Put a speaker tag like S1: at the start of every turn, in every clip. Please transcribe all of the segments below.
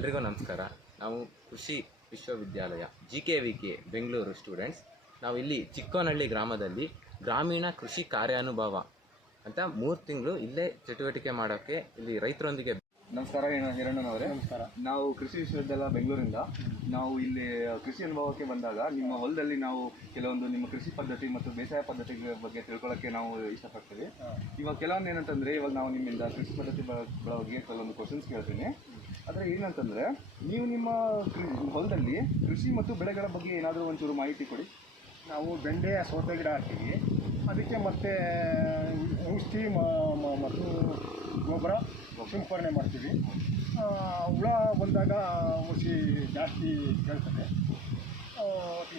S1: ಎಲ್ರಿಗೂ ನಮಸ್ಕಾರ. ನಾವು ಕೃಷಿ ವಿಶ್ವವಿದ್ಯಾಲಯ G K V K Bengaluru students ನಾವು ಇಲ್ಲಿ ಚಿಕ್ಕೋನಹಳ್ಳಿ ಗ್ರಾಮದಲ್ಲಿ ಗ್ರಾಮೀಣ ಕೃಷಿ ಕಾರ್ಯಾನುಭವ ಅಂತ ಮೂರು ತಿಂಗಳು ಇಲ್ಲೇ ಚಟುವಟಿಕೆ ಮಾಡೋಕ್ಕೆ ಇಲ್ಲಿ ರೈತರೊಂದಿಗೆ
S2: ನಮಸ್ಕಾರ ಹಿರ- ಹಿರಣ್ಣನವರೇ
S3: ನಮಸ್ಕಾರ.
S2: ನಾವು ಕೃಷಿ ವಿಶ್ವವಿದ್ಯಾಲಯ ಬೆಂಗಳೂರಿಂದ. ನಾವು ಇಲ್ಲಿ ಕೃಷಿ ಅನುಭವಕ್ಕೆ ಬಂದಾಗ ನಿಮ್ಮ ಹೊಲದಲ್ಲಿ ನಾವು ಕೆಲವೊಂದು ನಿಮ್ಮ ಕೃಷಿ ಪದ್ಧತಿ ಮತ್ತು ಬೇಸಾಯ ಪದ್ಧತಿ ಬಗ್ಗೆ ತಿಳ್ಕೊಳ್ಳೋಕ್ಕೆ ನಾವು ಇಷ್ಟಪಡ್ತೀವಿ. ಇವಾಗ ಕೆಲವೊಂದು ಏನಂತಂದರೆ ಇವಾಗ ನಾವು ನಿಮ್ಮಿಂದ ಕೃಷಿ ಪದ್ಧತಿ ಬಗ್ಗೆ ಕೆಲವೊಂದು ಕ್ವಶನ್ಸ್ ಕೇಳ್ತೀನಿ. ಆದರೆ ಏನಂತಂದರೆ, ನೀವು ನಿಮ್ಮ ಹೊಲದಲ್ಲಿ ಕೃಷಿ ಮತ್ತು ಬೆಳೆಗಳ ಬಗ್ಗೆ ಏನಾದರೂ ಒಂಚೂರು ಮಾಹಿತಿ ಕೊಡಿ.
S3: ನಾವು ಬೆಂಡೆ, ಸೌತೆ ಗಿಡ ಹಾಕ್ತೀವಿ ಅದಕ್ಕೆ ಮತ್ತೆ, ಔಷಧಿ ಮತ್ತು ಗೊಬ್ಬರ ಸಿಂಪರಣೆ ಮಾಡ್ತೀವಿ. ಹುಳ ಬಂದಾಗ ಔಷಧಿ ಜಾಸ್ತಿ ಕೇಳ್ತದೆ.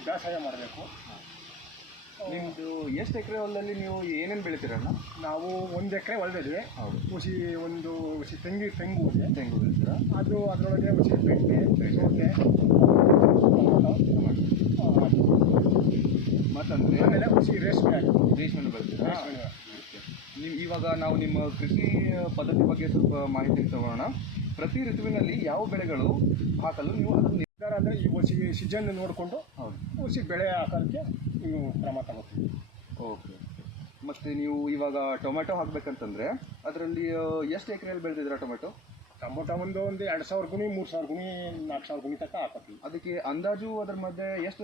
S3: ಬೇಸಾಯ ಮಾಡಬೇಕು.
S2: ನಿಮ್ಮದು ಎಷ್ಟು ಎಕರೆ ಹೊಲದಲ್ಲಿ ನೀವು ಏನೇನು ಬೆಳಿತೀರಣ್ಣ
S3: ನಾವು ಒಂದು ಎಕರೆ ಹೊಲದಲ್ಲಿ
S2: ಹೌದು.
S3: ಹುಸಿ ಒಂದು ಹುಸಿ ತೆಂಗಿ ತೆಂಗು ಇದೆ.
S2: ತೆಂಗು ಬೆಳಿತೀರ?
S3: ಅದು ಅದರೊಳಗೆ ಹುಸಿ ಬೆಂಡೆ ಸೌತೆ
S2: ಮತ್ತಂದ್ರೆ?
S3: ಆಮೇಲೆ ಹುಸಿ ರೇಷ್ಮೆ
S2: ರೇಷ್ಮೆನ ಬೆಳಿತೀರಾ?
S3: ರೇಷ್ಮೆ
S2: ನೀವು ಇವಾಗ ನಾವು ನಿಮ್ಮ ಕೃಷಿ ಪದ್ಧತಿ ಬಗ್ಗೆ ಸ್ವಲ್ಪ ಮಾಹಿತಿ ತಗೋಣ. ಪ್ರತಿ ಋತುವಿನಲ್ಲಿ ಯಾವ ಬೆಳೆಗಳು ಹಾಕಲು ನೀವು ಅದನ್ನು
S3: ನಿರ್ಧಾರ ಅಂದರೆ ಈ ಹುಸಿ ಸೀಸನ್ ನೋಡಿಕೊಂಡು ಹುಸಿ ಬೆಳೆ ಹಾಕೋದಕ್ಕೆ ನೀವು ಕ್ರಮ ತಗೋತೀವಿ
S2: ಓಕೆ ಮತ್ತು ನೀವು ಇವಾಗ ಟೊಮೆಟೊ ಹಾಕಬೇಕಂತಂದರೆ ಅದರಲ್ಲಿ ಎಷ್ಟು ಎಕರೆಯಲ್ಲಿ ಬೆಳೆದಿದ್ದೀರಾ ಟೊಮೆಟೊ
S3: ಟೊಮೊಟೊ ಒಂದು ಒಂದು ಎರಡು ಸಾವಿರ ಗುಣಿ ಮೂರು ಸಾವಿರ ಗುಣಿ ನಾಲ್ಕು ಸಾವಿರ ಗುಣಿ ತನಕ ಹಾಕೋತೀವಿ
S2: ಅದಕ್ಕೆ ಅಂದಾಜು ಅದ್ರ ಮಧ್ಯೆ ಎಷ್ಟು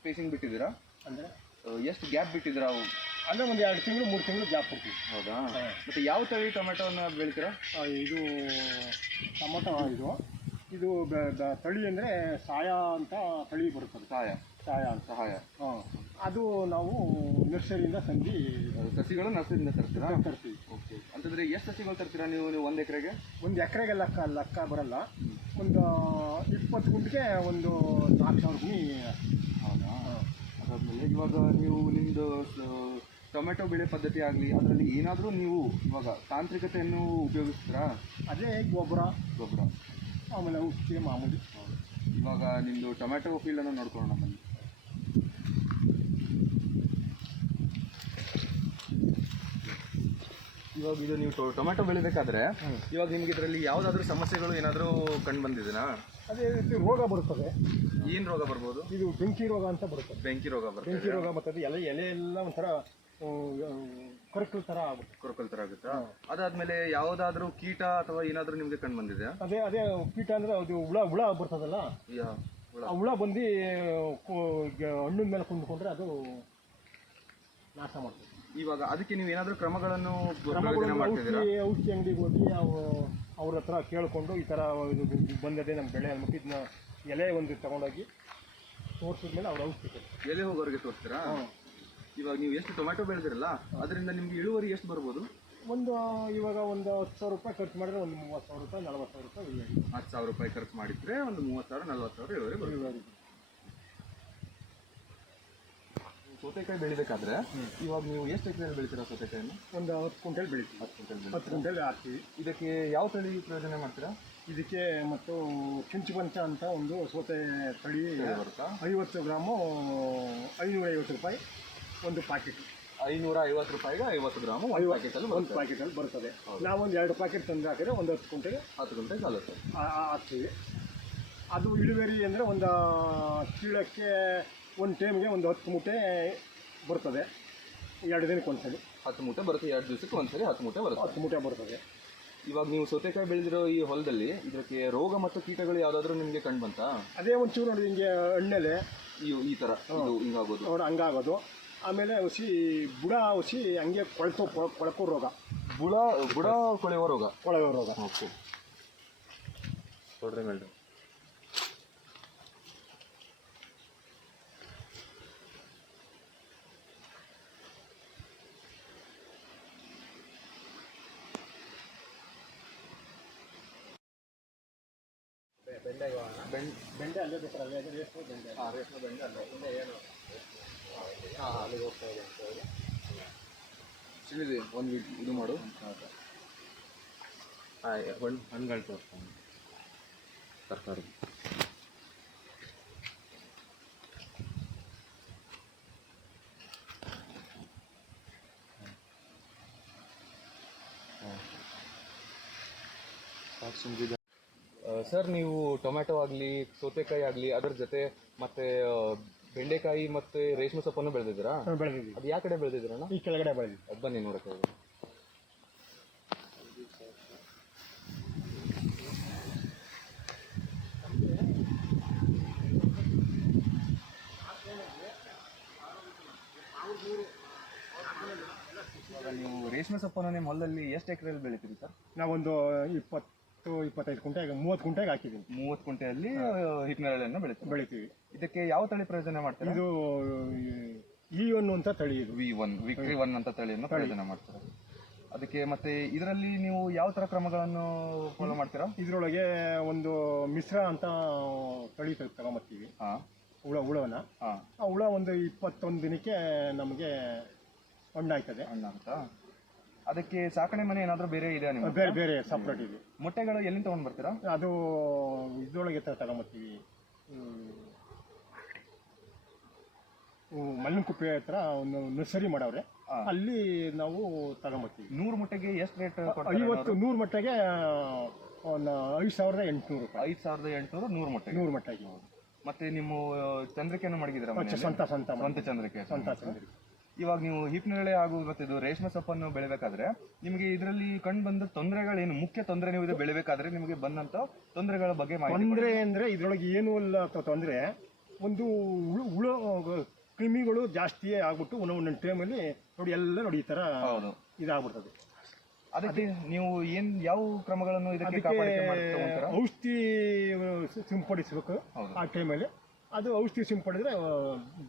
S2: ಸ್ಪೇಸಿಂಗ್ ಬಿಟ್ಟಿದ್ದೀರಾ?
S3: ಅಂದರೆ?
S2: ಎಷ್ಟು ಗ್ಯಾಪ್ ಬಿಟ್ಟಿದ್ದೀರಾ ಅವು?
S3: ಅಂದರೆ ಒಂದು ಎರಡು ತಿಂಗಳು ಮೂರು ತಿಂಗಳು ಗ್ಯಾಪ್ ಕೊಡ್ತೀವಿ.
S2: ಹೌದಾ. ಮತ್ತು ಯಾವ ತಳಿ ಟೊಮೆಟೊನ ಬೆಳಿತೀರಾ?
S3: ಇದು ಟೊಮೊಟೊ ಇದು. ಇದು ತಳಿ ಅಂದರೆ ಸಾಯ ಅಂತ ತಳಿ ಬರುತ್ತದೆ.
S2: ಸಾಯ.
S3: ಸಾಯ ಅಂತ.
S2: ಸಹಾಯ
S3: ಹಾಂ. ಅದು ನಾವು ನರ್ಸರಿಯಿಂದ ಸಂಧಿ
S2: ಸಸಿಗಳು ನರ್ಸರಿಯಿಂದ ತರ್ತೀರಾ?
S3: ತರ್ತೀವಿ
S2: ಓಕೆ. ಅಂತಂದರೆ ಎಷ್ಟು ಸಸಿಗಳು ತರ್ತೀರಾ ನೀವು ನೀವು ಒಂದು ಎಕರೆಗೆ?
S3: ಒಂದು ಎಕರೆಗೆ ಲೆಕ್ಕ ಲೆಕ್ಕ ಬರಲ್ಲ. ಒಂದು ಇಪ್ಪತ್ತು ಗುಂಟಿಗೆ ಒಂದು ನಾಲ್ಕು ಸಾವಿರ ಗುಣಿ
S2: ಹೌದಾ? ಅದಾದಮೇಲೆ ಇವಾಗ ನೀವು ನಿಮ್ಮದು ಟೊಮೆಟೊ ಬೆಳೆ ಪದ್ಧತಿ ಆಗಲಿ ಅದರಲ್ಲಿ ಏನಾದರೂ ನೀವು ಇವಾಗ ತಾಂತ್ರಿಕತೆಯನ್ನು ಉಪಯೋಗಿಸ್ತೀರಾ?
S3: ಅದೇ ಗೊಬ್ಬರ.
S2: ಗೊಬ್ಬರ.
S3: ಆಮೇಲೆ ಉಪ್ಪಿಗೆ ಮಾಮೂಲಿ.
S2: ಇವಾಗ ನಿಮ್ಮದು ಟೊಮೆಟೊ ಫೀಲ್ಡನ್ನು ನೋಡ್ಕೊಳ್ಳೋಣ ಬನ್ನಿ. ಇವಾಗ ಇದು ನೀವು ಟೊಮೆಟೊ ಬೆಳಿಬೇಕಾದ್ರೆ ಇವಾಗ ನಿಮ್ಗೆ ಇದರಲ್ಲಿ ಯಾವುದಾದ್ರೂ ಸಮಸ್ಯೆಗಳು ಏನಾದರೂ ಕಂಡು ಬಂದಿದೆನಾ?
S3: ಅದೇ ರೀತಿ ರೋಗ ಬರುತ್ತದೆ
S2: ಏನು ರೋಗ ಬರ್ಬೋದು?
S3: ಇದು ಬೆಂಕಿ ರೋಗ ಅಂತ ಬರುತ್ತೆ
S2: ಬೆಂಕಿ ರೋಗ
S3: ಬರುತ್ತೆ
S2: ಬೆಂಕಿ
S3: ರೋಗ ಬರ್ತದೆ. ಎಲೆ ಎಲೆ ಎಲ್ಲ ಒಂಥರ ಕರ್ಕಲ್ ಥರ ಆಗುತ್ತೆ.
S2: ಕೊರಕಲ್ ಥರ ಆಗುತ್ತಾ? ಅದಾದ್ಮೇಲೆ ಯಾವುದಾದ್ರೂ ಕೀಟ ಅಥವಾ ಏನಾದರೂ ನಿಮಗೆ ಕಂಡು ಬಂದಿದೆ
S3: ಅದೇ ಅದೇ ಕೀಟ ಅಂದರೆ ಅದು ಹುಳ ಹುಳ ಬರ್ತದಲ್ಲ? ಆ ಹುಳ ಬಂದು ಹಣ್ಣಿನ ಮೇಲೆ ಕುಂದ್ಕೊಂಡ್ರೆ ಅದು ನಾಶ ಮಾಡ್ತದೆ.
S2: ಇವಾಗ ಅದಕ್ಕೆ ನೀವು ಏನಾದರೂ ಕ್ರಮಗಳನ್ನು
S3: ಔಷಧಿ ಔಷಧಿ ಅಂಗಡಿಗೆ ಹೋಗಿ ನಾವು ಅವ್ರ ಹತ್ರ ಕೇಳಿಕೊಂಡು ಈ ಥರ ಇದು ಬಂದದೆ ನಮ್ಮ ಬೆಳೆ ಅಂದ್ಬಿಟ್ಟು ಇದನ್ನ ಎಲೆ ಒಂದು ತಗೊಂಡೋಗಿ ತೋರಿಸಿದ್ಮೇಲೆ ಅವ್ರು ಔಷಧಿ ಕೊಡ್ತಾರೆ.
S2: ಎಲ್ಲಿ ಹೋಗೋರಿಗೆ ತೋರಿಸ್ತೀರಾ? ಇವಾಗ ನೀವು ಎಷ್ಟು ಟೊಮೆಟೊ ಬೆಳೆದಿರಲ್ಲ ಅದರಿಂದ ನಿಮ್ಗೆ ಇಳುವರಿ ಎಷ್ಟು ಬರ್ಬೋದು?
S3: ಒಂದು ಇವಾಗ ಒಂದು ಹತ್ತು ಸಾವಿರ ರೂಪಾಯಿ ಖರ್ಚು ಮಾಡಿದ್ರೆ ಒಂದು ಮೂವತ್ತು ಸಾವಿರ ರೂಪಾಯಿ ನಲ್ವತ್ತು ಸಾವಿರ ರೂಪಾಯಿ ಇಳುವರಿ.
S2: ಹತ್ತು ಸಾವಿರ ರೂಪಾಯಿ ಖರ್ಚು ಮಾಡಿದ್ರೆ ಒಂದು ಮೂವತ್ತು ಸಾವಿರ ನಲ್ವತ್ತು ಸಾವಿರ ಇಳುವರಿ ಬರುತ್ತೆ.
S3: ಇಳುವರಿ
S2: ಸೌತೆಕಾಯಿ ಬೆಳಿಬೇಕಾದ್ರೆ ಇವಾಗ ನೀವು ಎಷ್ಟು ಎಕರೆಯಲ್ಲಿ ಬೆಳಿತೀರಾ ಸೌತೆಕಾಯಿನ
S3: ಒಂದು ಹತ್ತು ಕ್ವಿಂಟಲ್ ಬೆಳಿತೀವಿ.
S2: ಹತ್ತು ಕ್ವಿಂಟಲ್
S3: ಹತ್ತು ಕ್ವಿಂಟಲ್ ಹಾಕ್ತೀವಿ.
S2: ಇದಕ್ಕೆ ಯಾವ ತಳಿ ಪ್ರಯೋಜನ ಮಾಡ್ತೀರಾ?
S3: ಇದಕ್ಕೆ ಮತ್ತು ಕಿಂಚುಪಂಚ ಅಂತ ಒಂದು ಸೌತೆ ತಳಿ
S2: ತಳಿ ಬರುತ್ತಾ?
S3: ಐವತ್ತು ಗ್ರಾಮು ಐನೂರ ಐವತ್ತು ರೂಪಾಯಿ. ಒಂದು ಪ್ಯಾಕೆಟ್
S2: ಐನೂರ ಐವತ್ತು ರೂಪಾಯಿಗೆ ಐವತ್ತು ಗ್ರಾಮ್ ಒಂದು ಪ್ಯಾಕೆಟಲ್ಲಿ
S3: ಒಂದು ಪ್ಯಾಕೆಟಲ್ಲಿ ಬರ್ತದೆ. ನಾವೊಂದು ಎರಡು ಪ್ಯಾಕೆಟ್ ತಂದು ಹಾಕಿದ್ರೆ ಒಂದು ಹತ್ತು ಗಂಟೆಗೆ
S2: ಹತ್ತು ಗಂಟೆಗೆ ಸಾಲುತ್ತೆ
S3: ಹಾಕ್ತೀವಿ ಅದು ಇಳುವರಿ ಅಂದರೆ ಒಂದು ಕೀಳಕ್ಕೆ ಒಂದು ಟೈಮ್ಗೆ ಒಂದು ಹತ್ತು ಮೂಟೆ ಬರ್ತದೆ. ಎರಡು ದಿನಕ್ಕೆ ಒಂದ್ಸಲಿ.
S2: ಹತ್ತು ಮೂಟೆ ಬರುತ್ತೆ ಎರಡು ದಿವಸಕ್ಕೆ ಒಂದ್ಸರಿ ಹತ್ತು ಮೂಟೆ ಬರುತ್ತೆ.
S3: ಹತ್ತು ಮೂಟೆ ಬರ್ತದೆ.
S2: ಇವಾಗ ನೀವು ಸೌತೆಕಾಯಿ ಬೆಳೆದಿರೋ ಈ ಹೊಲದಲ್ಲಿ ಇದಕ್ಕೆ ರೋಗ ಮತ್ತು ಕೀಟಗಳು ಯಾವುದಾದ್ರೂ ನಿಮಗೆ ಕಂಡು ಬಂತಾ?
S3: ಅದೇ ಒಂಚೂರು ನೋಡಿ ಹಿಂಗೆ ಎಣ್ಣೆಲೆ
S2: ಈ ಈ ಥರ ಹಿಂಗಾಗೋದು.
S3: ನೋಡಿ ಹಂಗಾಗೋದು. ಆಮೇಲೆ ಹುಸಿ ಬುಡ ಹುಸಿ ಹಂಗೆ ಕೊಳ್ತು ಕೊಳ- ಕೊಳಕೋ ರೋಗ.
S2: ಬುಡ ಬುಡ ಕೊಳೆಯುವ ರೋಗ?
S3: ಕೊಳೆಯುವ ರೋಗ.
S2: ಓಕೆ. ಕೊಡ್ರಿ ಮೇಡಮ್ ಬೆಂಡೆ
S3: ಬೆಂಡೆ ಅಲ್ಲೇ ಬೇಕಾದ್ರೆ ರೇಷ್ಮೆ ಬೆಂಡೆ?
S2: ಹಾಂ ರೇಷ್ಮೆ ಬೆಂಡೆ ಅಲ್ಲ. ಏನು?
S3: ಹಾಂ ಅಲ್ಲಿಗೆ ಹೋಗ್ತಾ ಇದೆ ಅಂತ ಹೇಳಿ.
S2: ತಿಳಿದಿ ಒಂದು ಇದು ಮಾಡು.
S1: ಹಾಂ ಹಣ್ಣು ಹಣ್ಣುಗಳು ತೋರಿಸ್ತಾನೆ ತರಕಾರಿ.
S2: ಸರ್ ನೀವು ಟೊಮೆಟೊ ಆಗಲಿ ಸೌತೆಕಾಯಿ ಆಗಲಿ ಅದ್ರ ಜೊತೆ ಮತ್ತೆ ಬೆಂಡೆಕಾಯಿ ಮತ್ತೆ ರೇಷ್ಮೆ ಸೊಪ್ಪನ್ನು ಬೆಳೆದಿದ್ದೀರಾ?
S3: ಬೆಳೆದಿದ್ದೀವಿ.
S2: ಅದು ಯಾವ ಕಡೆ ಬೆಳೆದಿದ್ದೀರಣ್ಣ?
S3: ಈ ಕೆಳಗಡೆ ಬೆಳೆದಿದ್ದೀವಿ.
S2: ಅದು ಬನ್ನಿ ನೋಡಕ್ಕೆ. ನೀವು ರೇಷ್ಮೆ ಸೊಪ್ಪನ್ನು ನಿಮ್ಮ ಹೊಲದಲ್ಲಿ ಎಷ್ಟು ಎಕರೆಯಲ್ಲಿ ಬೆಳಿತೀರಿ ಸರ್?
S3: ನಾವೊಂದು ಇಪ್ಪತ್ತು ಇಪ್ಪತ್ತೈದು ಕುಂಟೆಗೆ ಮೂವತ್ತು ಕುಂಟೆಗೆ ಹಾಕಿದ್ದೀನಿ
S2: ಮೂವತ್ತು ಕುಂಟೆಯಲ್ಲಿ ಹಿಟ್ಟಿನ ಬೆಳಿತೀವಿ.
S3: ಬೆಳಿತೀವಿ.
S2: ಇದಕ್ಕೆ ಯಾವ ತಳಿ ಪ್ರಯೋಜನ ಮಾಡ್ತೀವಿ
S3: ಇದು ಈ ಒನ್ ಅಂತ ತಳಿ ಇದು.
S2: ವಿ ಒನ್ ವಿಕ್ಟ್ರಿ ಒನ್ ಅಂತ ತಳಿಯನ್ನು ಪ್ರಯೋಜನ ಮಾಡ್ತಾರೆ? ಅದಕ್ಕೆ ಮತ್ತೆ ಇದರಲ್ಲಿ ನೀವು ಯಾವ ತರ ಕ್ರಮಗಳನ್ನು ಫಾಲೋ ಮಾಡ್ತೀರಾ?
S3: ಇದರೊಳಗೆ ಒಂದು ಮಿಶ್ರ ಅಂತ ತಳಿ ತಗೊಂಬರ್ತೀವಿ.
S2: ಹಾ.
S3: ಹುಳ ಹುಳವನ್ನ.
S2: ಹಾ.
S3: ಆ ಹುಳ ಒಂದು ಇಪ್ಪತ್ತೊಂದು ದಿನಕ್ಕೆ ನಮಗೆ ಹಣ್ಣಾಯ್ತದೆ
S2: ಹಣ್ಣಾಗುತ್ತಾ ಅದಕ್ಕೆ ಸಾಕಣೆ ಮನೆ ಏನಾದರೂ ಬೇರೆ ಇದೆ ನಿಮ್ಮ
S3: ಬೇರೆ ಬೇರೆ ಸಪ್ರೇಟ್ ಇದೆ.
S2: ಮೊಟ್ಟೆಗಳು ಎಲ್ಲಿಂದ ತಗೊಂಡ್ ಬರ್ತೀರಾ?
S3: ಅದು ಇದ್ರೊಳಗೆ ತ- ತಗೊಂಬರ್ತೀವಿ. ಮಲ್ಲನಕುಪ್ಪೆ ಹತ್ರ ಒಂದು ನರ್ಸರಿ ಮಾಡವ್ರೆ.
S2: ಹಾ.
S3: ಅಲ್ಲಿ ನಾವು ತಗೊಂಬರ್ತೀವಿ.
S2: ನೂರು ಮೊಟ್ಟೆಗೆ ಎಷ್ಟು ರೇಟ್
S3: ಐವತ್ತು ನೂರು ಮೊಟ್ಟೆಗೆ ಒಂದು ಐದು ಸಾವಿರದ ಎಂಟುನೂರು ರೂಪಾಯಿ.
S2: ಐದು ಸಾವಿರದ ಎಂಟುನೂರು ನೂರು ಮೊಟ್ಟೆ
S3: ನೂರು ಮೊಟ್ಟೆಗೆ.
S2: ಮತ್ತೆ ನಿಮ್ಮ ಚಂದ್ರಿಕೆಯನ್ನು ಮನೆಯಲ್ಲಿ?
S3: ಸ್ವಂತ ಸ್ವಂತ ಮಾಡಿ.
S2: ಸ್ವಂತ ಚಂದ್ರಿಕೆ
S3: ಸ್ವಂತ ಚಂದ್ರಿಕೆ.
S2: ಇವಾಗ ನೀವು ಹಿಪ್ನೇರಳೆ ಹಾಗೂ ಮತ್ತೆ ಇದು ರೇಷ್ಮೆ ಸೊಪ್ಪನ್ನು ಬೆಳಿಬೇಕಾದ್ರೆ ನಿಮಗೆ ಇದರಲ್ಲಿ ಕಂಡು ಬಂದ ತೊಂದರೆಗಳೇನು? ಮುಖ್ಯ ತೊಂದರೆ ನೀವು ಇದು ಬೆಳಿಬೇಕಾದ್ರೆ ನಿಮಗೆ ಬಂದಂತ ತೊಂದರೆಗಳ ಬಗ್ಗೆ ಮಾಹಿತಿ
S3: ತೊಂದರೆ ಅಂದ್ರೆ ಇದ್ರೊಳಗೆ ಏನೂ ಅಲ್ಲ ತೊಂದರೆ. ಒಂದು ಹುಳು ಹುಳು ಕ್ರಿಮಿಗಳು ಜಾಸ್ತಿಯೇ ಆಗ್ಬಿಟ್ಟು ಒಂದೊಂದು ಟೈಮ್ ಟೈಮಲ್ಲಿ ನೋಡಿ ಎಲ್ಲ ನೋಡಿ ಈ ತರ
S2: ಹೌದು.
S3: ಇದಾಗ್ಬಿಡ್ತದೆ.
S2: ಅದಕ್ಕೆ ನೀವು ಏನ್ ಯಾವ ಕ್ರಮಗಳನ್ನು ಇದಕ್ಕೆ ಕಾಪಾಡಿಕೆ ಮಾಡಿ ತಗೊಂತೀರಾ?
S3: ಔಷಧಿ ಸಿಂಪಡಿಸ್ಬೇಕು
S2: ಹೌದು.
S3: ಆ ಟೈಮಲ್ಲಿ ಅದು ಔಷಧಿ ಸಿಂಪಡಿದ್ರೆ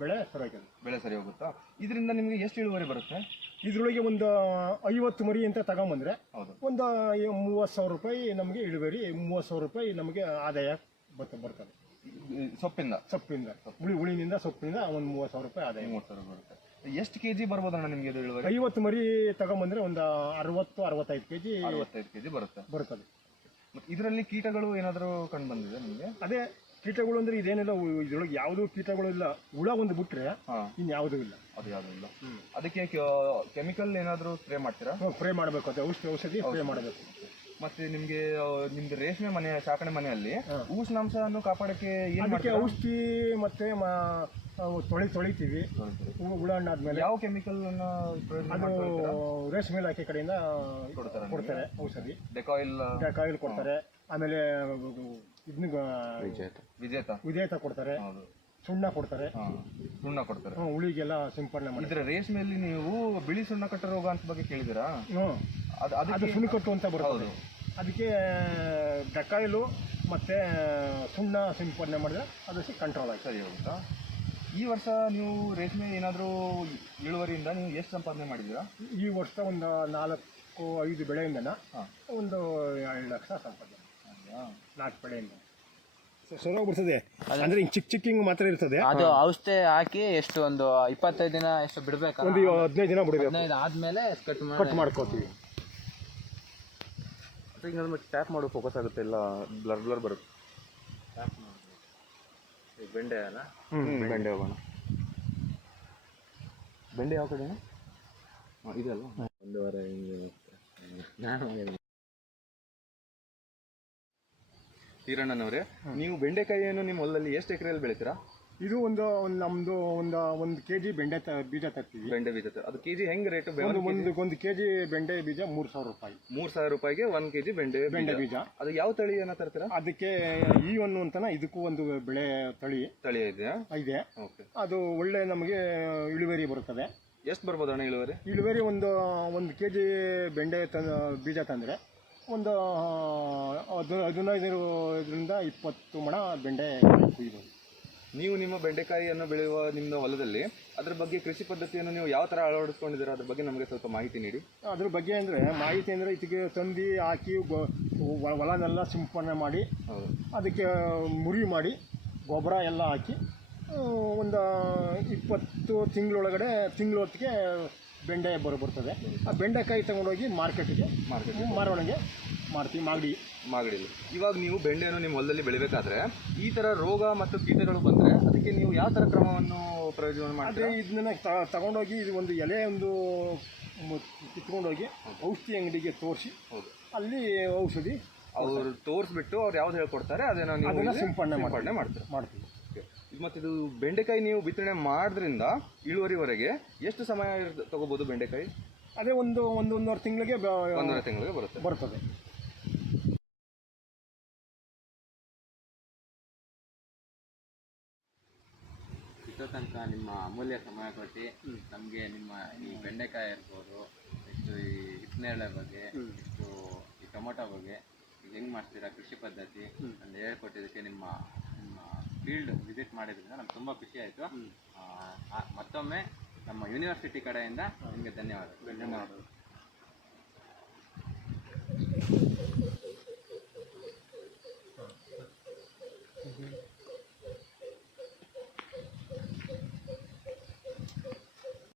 S3: ಬೆಳೆ ಸರಿಯಾಗಿದೆ
S2: ಬೆಳೆ ಸರಿ ಹೋಗುತ್ತಾ? ಇದರಿಂದ ನಿಮಗೆ ಎಷ್ಟು ಇಳುವರಿ ಬರುತ್ತೆ?
S3: ಇದರೊಳಗೆ ಒಂದು ಐವತ್ತು ಮರಿ ಅಂತ ತಗೊಂಬಂದ್ರೆ
S2: ಹೌದು.
S3: ಒಂದು ಮೂವತ್ತು ಸಾವಿರ ರೂಪಾಯಿ ನಮಗೆ ಇಳುವರಿ ಮೂವತ್ತು ಸಾವಿರ ರೂಪಾಯಿ ನಮಗೆ ಆದಾಯ ಬರ್ತ ಬರ್ತದೆ.
S2: ಈ ಸೊಪ್ಪಿಂದ?
S3: ಸೊಪ್ಪಿಂದ. ಹುಳಿ ಹುಳಿನಿಂದ ಸೊಪ್ಪಿನಿಂದ ಒಂದು ಮೂವತ್ತು ಸಾವಿರ ರೂಪಾಯಿ ಆದಾಯ.
S2: ಮೂವತ್ತು ಸಾವಿರ ಬರುತ್ತೆ. ಎಷ್ಟು ಕೆಜಿ ಬರ್ಬೋದಣ್ಣ ನಿಮಗೆ ಇದು ಇಳುವರಿ?
S3: ಐವತ್ತು ಮರಿ ತಗೊಂಬಂದ್ರೆ ಒಂದು ಅರವತ್ತು ಅರವತ್ತೈದು ಕೆ ಜಿ
S2: ಅರವತ್ತೈದು ಕೆಜಿ ಬರುತ್ತೆ.
S3: ಬರ್ತದೆ.
S2: ಮತ್ತೆ ಇದರಲ್ಲಿ ಕೀಟಗಳು ಏನಾದರೂ ಕಂಡು ಬಂದಿದೆ ನಿಮಗೆ?
S3: ಅದೇ ಕೀಟಗಳು ಅಂದ್ರೆ ಇದೇನಿಲ್ಲ ಇದ್ರೊಳಗೆ ಯಾವುದೂ ಕೀಟಗಳು ಇಲ್ಲ. ಹುಳ ಒಂದು ಬಿಟ್ರೆ
S2: ಇನ್
S3: ಇನ್ಯಾವುದೂ ಇಲ್ಲ.
S2: ಅದು ಯಾವುದೂ ಇಲ್ಲ. ಅದಕ್ಕೆ ಕೆಮಿಕಲ್ ಏನಾದರೂ ಸ್ಪ್ರೇ ಮಾಡ್ತೀರಾ?
S3: ಸ್ಪ್ರೇ ಮಾಡಬೇಕು. ಅದೇ ಔಷಧಿ ಔಷಧಿ ಸ್ಪ್ರೇ ಮಾಡಬೇಕು.
S2: ಮತ್ತೆ ನಿಮ್ಗೆ ನಿಮ್ದು ರೇಷ್ಮೆ ಮನೆ ಸಾಕಣೆ ಮನೆಯಲ್ಲಿ ಉಷ್ಣಾಂಶವನ್ನು ಕಾಪಾಡಕ್ಕೆ ಏನ್
S3: ಅದಕ್ಕೆ ಔಷಧಿ ಮತ್ತೆ ಮ- ತೊಳಿ ತೊಳಿತೀವಿ. ಹುಳ ಹಣ್ಣಾದ್ಮೇಲೆ.
S2: ಯಾವ ಕೆಮಿಕಲ್ ಅನ್ನ
S3: ಅದು ರೇಷ್ಮೆ ಇಲಾಖೆ ಕಡೆಯಿಂದ
S2: ಕೊಡ್ತಾರಾ
S3: ಕೊಡ್ತಾರೆ ಔಷಧಿ.
S2: ಡೆಕಾಯಿಲ್
S3: ಕಾಯಿಲ್ ಕೊಡ್ತಾರೆ. ಆಮೇಲೆ ಇದನ್ನ
S2: ವಿಜೇತ.
S3: ವಿಧೇಯತ ಕೊಡ್ತಾರೆ.
S2: ಹೌದು.
S3: ಸುಣ್ಣ ಕೊಡ್ತಾರೆ.
S2: ಹಾ ಸುಣ್ಣ ಕೊಡ್ತಾರೆ.
S3: ಹ್ಮ್, ಹುಳಿಗೆಲ್ಲ ಸಿಂಪಡಣೆ ಮಾಡಿ
S2: ಇದ್ರ ರೇಷ್ಮೆಯಲ್ಲಿ ನೀವು ಬಿಳಿ ಸುಣ್ಣ ಕಟ್ಟ ರೋಗ ಅಂತ ಬಗ್ಗೆ ಕೇಳಿದಿರಾ
S3: ಹ್ಮ್
S2: ಅದು
S3: ಅದು
S2: ಅದಕ್ಕೆ
S3: ಸುಣ್ಕಟ್ಟು ಅಂತ ಬರ್ತದೆ
S2: ಹೌದು.
S3: ಅದಕ್ಕೆ ಡಕಾಯಿಲು ಮತ್ತೆ ಸುಣ್ಣ ಸಿಂಪಡಣೆ ಮಾಡಿದ್ರೆ ಅದು ಕಂಟ್ರೋಲ್ ಆಯ್ತು.
S2: ಸರಿ ಹೋಗುತ್ತಾ? ಈ ವರ್ಷ ನೀವು ರೇಷ್ಮೆ ಏನಾದರೂ ಇಳುವರಿಯಿಂದ ನೀವು ಎಷ್ಟು ಸಂಪಾದನೆ ಮಾಡಿದ್ದೀರಾ?
S3: ಈ ವರ್ಷ ಒಂದು ನಾಲ್ಕು ಐದು ಬೆಳೆಯಿಂದನ
S2: ಹಾಂ.
S3: ಒಂದು ಎರಡು ಲಕ್ಷ ಸಂಪಾದನೆ. ನಾಲ್ಕು ಬೆಳೆಯಿಂದ ಸರೋಗ್ಬಿಡ್ತದೆ ಅಂದ್ರೆ ಹಿಂಗ್ ಚಿಕ್ಕ ಚಿಕ್ಕ ಹಿಂಗ್ ಮಾತ್ರ ಇರ್ತದೆ.
S1: ಅದು ಔಷಧಿ ಹಾಕಿ ಎಷ್ಟು ಒಂದು ಇಪ್ಪತ್ತೈದು ದಿನ ಎಷ್ಟು ಬಿಡಬೇಕು?
S3: ಒಂದು ಹದಿನೈದು ದಿನ ಬಿಡಬೇಕು.
S1: ಹದಿನೈದು ಆದ್ಮೇಲೆ ಕಟ್ ಮಾಡಿ.
S3: ಕಟ್ ಮಾಡ್ಕೋತೀವಿ.
S2: ಟ್ಯಾಪ್ ಮಾಡೋ ಫೋಕಸ್ ಆಗುತ್ತೆ ಇಲ್ಲ ಬ್ಲರ್ ಬ್ಲರ್ ಬರುತ್ತೆ.
S1: ಈ ಬೆಂಡೆ ಅಲ್ಲ?
S2: ಬೆಂಡೆ. ಹೋಗೋಣ. ಬೆಂಡೆ ಯಾವ ಕಡೆ ಇದಲ್ಲ
S1: ಒಂದೂವರೆ ಹಿಂಗೆ. ನಾನು
S2: ಈರಣ್ಣನವರೇ ನೀವು ಬೆಂಡೆಕಾಯಿಯನ್ನು ನಿಮ್ಮ ಹೊಲದಲ್ಲಿ ಎಷ್ಟು ಎಕರೆಯಲ್ಲಿ ಬೆಳಿತೀರಾ?
S3: ಇದು ಒಂದು ಒಂದು ನಮ್ದು ಒಂದು ಒಂದು ಕೆ ಜಿ ಬೆಂಡೆ ತ ಬೀಜ ತರ್ತೀವಿ.
S2: ಬೆಂಡೆ ಬೀಜ ಅದು ಕೆಜಿ ಹೆಂಗ್ ರೇಟ್
S3: ಒಂದು ಒಂದು ಒಂದು ಕೆ ಜಿ ಬೆಂಡೆ ಬೀಜ ಮೂರು ಸಾವಿರ ರೂಪಾಯಿ.
S2: ಮೂರ್ ಸಾವಿರ ರೂಪಾಯಿಗೆ ಒಂದ್ ಕೆಜಿ ಬೆಂಡೆ
S3: ಬೆಂಡೆ
S2: ಬೀಜ. ಅದು ಯಾವ ತಳಿಯನ್ನ ತರ್ತೀರಾ?
S3: ಅದಕ್ಕೆ ಈ ಒಂದು ಅಂತನ ಇದಕ್ಕೂ ಒಂದು ಬೆಳೆ ತಳಿ.
S2: ತಳಿ ಇದೆ
S3: ಇದೆ.
S2: ಓಕೆ. ಅದು
S3: ಅದು ಒಳ್ಳೆ ನಮಗೆ ಇಳುವರಿ ಬರುತ್ತದೆ.
S2: ಎಷ್ಟು ಬರ್ಬೋದು ಅಣ್ಣ ಇಳುವರಿ?
S3: ಇಳುವರಿ ಒಂದು ಒಂದು ಕೆ ಜಿ ಬೆಂಡೆ ತಂದ ಬೀಜ ತಂದರೆ. ಒಂದು ಹದ್ ಹದಿನೈದು ಇದರಿಂದ ಇಪ್ಪತ್ತು ಮಣ ಬೆಂಡೆ ಕುಯ್ಬೋದು.
S2: ನೀವು ನಿಮ್ಮ ಬೆಂಡೆಕಾಯಿಯನ್ನು ಬೆಳೆಯುವ ನಿಮ್ಮ ಹೊಲದಲ್ಲಿ ಅದ್ರ ಬಗ್ಗೆ ಕೃಷಿ ಪದ್ಧತಿಯನ್ನು ನೀವು ಯಾವ ಥರ ಅಳವಡಿಸ್ಕೊಂಡಿದ್ದೀರಾ? ಅದ್ರ ಬಗ್ಗೆ ನಮಗೆ ಸ್ವಲ್ಪ ಮಾಹಿತಿ ನೀಡಿ.
S3: ಅದ್ರ ಬಗ್ಗೆ ಅಂದರೆ ಮಾಹಿತಿ ಅಂದರೆ ಇದಕ್ಕೆ ತಂದು ಹಾಕಿ ಹೊಲನೆಲ್ಲ ಸಿಂಪಡಣೆ ಮಾಡಿ ಅದಕ್ಕೆ ಮುರಿ ಮಾಡಿ ಗೊಬ್ಬರ ಎಲ್ಲ ಹಾಕಿ ಒಂದು ಇಪ್ಪತ್ತು ತಿಂಗಳೊಳಗಡೆ ತಿಂಗಳ ಹೊತ್ತಿಗೆ ಬೆಂಡೆ ಬರ ಬರ್ತದೆ. ಆ ಬೆಂಡೆಕಾಯಿ ತಗೊಂಡೋಗಿ ಮಾರ್ಕೆಟಿಗೆ
S2: ಮಾರ್ಕೆಟ್
S3: ಮಾರವಣಿಗೆ ಮಾಡ್ತೀವಿ ಮಾಗಡಿ.
S2: ಮಾಗಡಿಲಿ. ಇವಾಗ ನೀವು ಬೆಂಡೆಯನ್ನು ನಿಮ್ಮ ಹೊಲದಲ್ಲಿ ಬೆಳಿಬೇಕಾದ್ರೆ ಈ ತರ ರೋಗ ಮತ್ತು ಕೀಟಗಳು ಬಂದ್ರೆ ಅದಕ್ಕೆ ನೀವು ಯಾವ ತರ ಕ್ರಮವನ್ನು ಪ್ರಯೋಜನ ಮಾಡಿದ್ರೆ
S3: ಇದನ್ನ ತಗೊಂಡೋಗಿ ಇದು ಒಂದು ಎಲೆ ಒಂದು ಕಿತ್ಕೊಂಡೋಗಿ ಔಷಧಿ ಅಂಗಡಿಗೆ ತೋರಿಸಿ ಅಲ್ಲಿ ಔಷಧಿ
S2: ಅವರು ತೋರಿಸ್ಬಿಟ್ಟು ಅವ್ರು ಯಾವ್ದು ಹೇಳ್ಕೊಡ್ತಾರೆ ಅದನ್ನ
S3: ಸಿಂಪಡಣೆ
S2: ಮಾಡ್ತಾರೆ?
S3: ಮಾಡ್ತೀವಿ.
S2: ಮತ್ತು ಇದು ಬೆಂಡೆಕಾಯಿ ನೀವು ಬಿತ್ತನೆ ಮಾಡೋದ್ರಿಂದ ಇಳುವರಿವರೆಗೆ ಎಷ್ಟು ಸಮಯ ತಗೋಬೋದು ಬೆಂಡೆಕಾಯಿ?
S3: ಅದೇ ಒಂದು ಒಂದು ಒಂದೂವರೆ ತಿಂಗಳಿಗೆ
S2: ಒಂದೂವರೆ ತಿಂಗಳಿಗೆ ಬರುತ್ತೆ.
S3: ಬರ್ತದೆ.
S1: ಇಷ್ಟೋ ತನಕ ನಿಮ್ಮ ಅಮೂಲ್ಯ ಸಮಯ ಕೊಟ್ಟು ನಮಗೆ ನಿಮ್ಮ ಈ ಬೆಂಡೆಕಾಯಿ ಇರ್ಬೋದು ಇಷ್ಟು ಈ ಹಿಪ್ಪನೇಳೆ ಬಗ್ಗೆ ಇಷ್ಟು ಈ ಟೊಮೊಟೊ ಬಗ್ಗೆ ಇದು ಹೆಂಗೆ ಮಾಡ್ತೀರಾ ಕೃಷಿ ಪದ್ಧತಿ ಅಂತ ಹೇಳ್ಕೊಟ್ಟಿದ್ದಕ್ಕೆ ನಿಮ್ಮ ಫೀಲ್ಡ್ ವಿಸಿಟ್ ಮಾಡಿದ್ರಿಂದ ನಮ್ಗೆ ತುಂಬ ಖುಷಿ ಆಯಿತು. ಮತ್ತೊಮ್ಮೆ ನಮ್ಮ ಯೂನಿವರ್ಸಿಟಿ ಕಡೆಯಿಂದ ನಿಮಗೆ ಧನ್ಯವಾದಗಳು
S3: ಧನ್ಯವಾದಗಳು.